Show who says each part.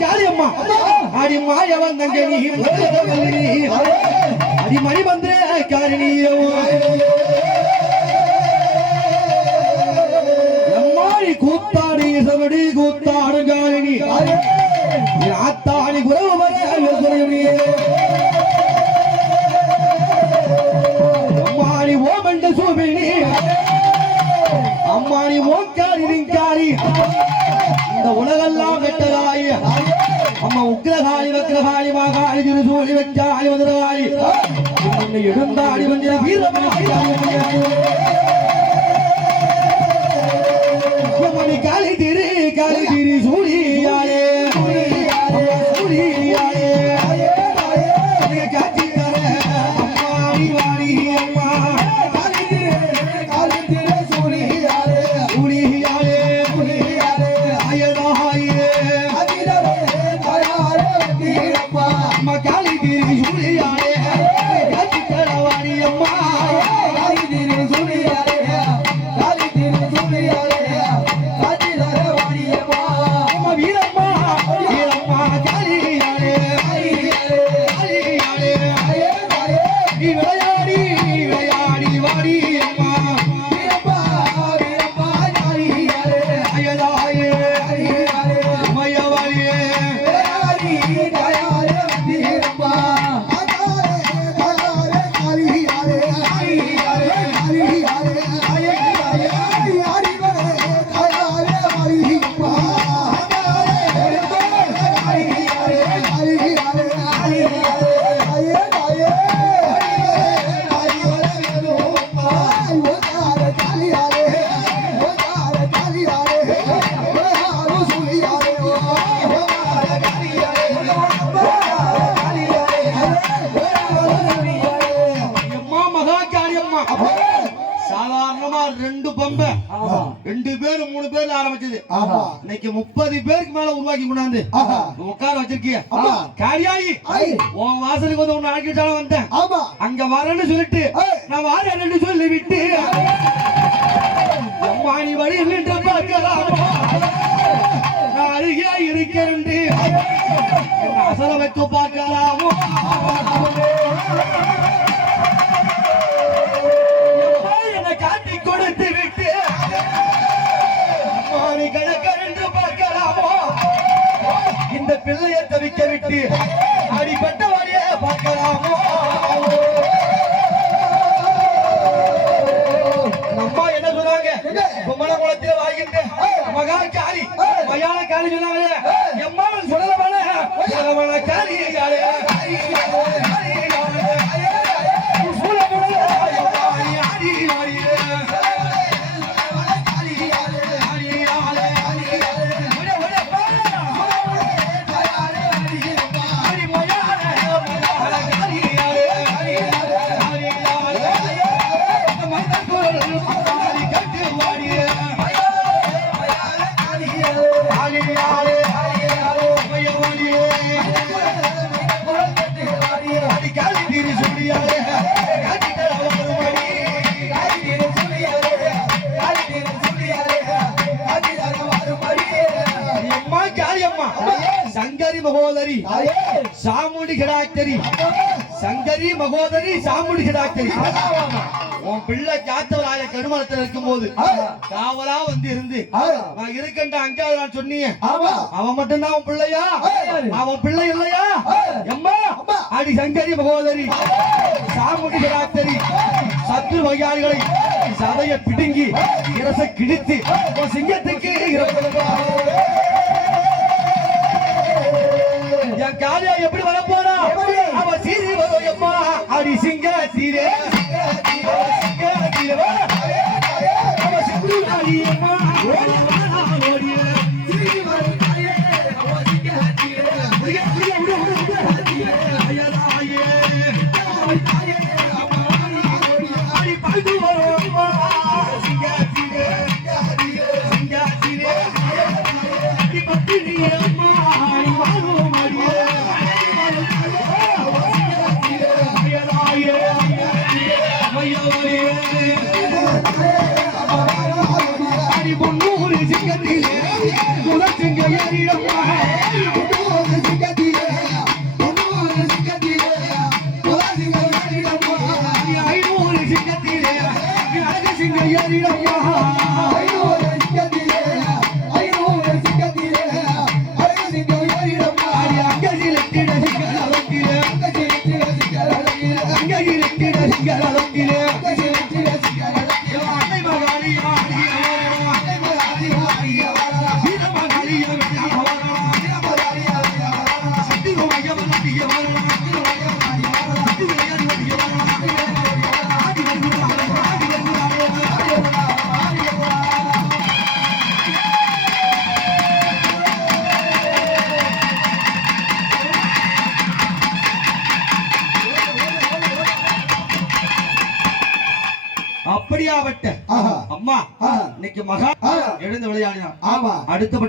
Speaker 1: காளியம்மா அடி மாயவன் தங்க நீ முதலவல்லி நீ அடி மணி மந்திர காரிணியோ எம்மாடி கூத்தாடி இசவடி கூத்தாடு காரிணி. நீ ஆத்தாடி குரவு வரையே அம்மாடி ஓமண்ட சூபினி அம்மாடி ஓக்காரி ரிங்காரி இந்த உலகெல்லாம் வெட்டகாரி அம்மா உக்ரகாளி வக்ரகாளி மாகாளி திருசூலி வெச்சாளி மதுரகாளி. உன்னை எழுந்தாடி வந்திர வீரமாடி காளி திரு காளி திரு சூழி ரெண்டு பேரு மூணு பேர்ல ஆரம்பிச்சது. இன்னைக்கு முப்பது பேருக்கு மேல உருவாக்கி கொண்டாந்து. உட்கார வச்சிருக்கிய? காரியாயி. உன் வாசலுக்கு வந்து உன்னை அழைக்கிட்டாலும் வந்தேன். அங்க வரேன்னு சொல்லிட்டு நான் வரேன்னு சொல்லி விட்டு அம்மா நீ வழி நான் அருகே இருக்கிறேன். அசல வைத்து பார்க்கலாமோ. விட்டு அடிப்பட்ட வழியை பார்க்கலாமோ? அம்மா என்ன சொன்னாங்க? கும்மன குளத்துல வாங்கிட்டு மகா காளி மயான காளி சொன்னாங்க. சங்கரி மகோதரி. சாமுண்டி கிடாக்தரி. சங்கரி மகோதரி சாமுண்டி கிடாக்தரி. உன் பிள்ளை காத்தவராய கருமலத்தில் இருக்கும்போது காவலா வந்து இருந்து நான் இருக்கேன் அஞ்சாவது நான் சொன்னீங்க. அவன் மட்டும்தான் உன் பிள்ளையா? அவன் பிள்ளை இல்லையா? எம்மா? அடி சங்கரி மகோதரி. சாமுண்டி கிடாக்தரி. சத்ரு வகையாளிகளை சதைய பிடுங்கி இரச கிழித்து உன் சிங்கத்துக்கு இறக்கணும் என் காளியா எப்படி வர போறா அவ சீரி அடி சிங்க சீரே அப்படியாவட்ட. அம்மா. இன்னைக்கு மகா. எழுந்து விளையாடினான்
Speaker 2: ஆமா
Speaker 1: அடுத்தபடி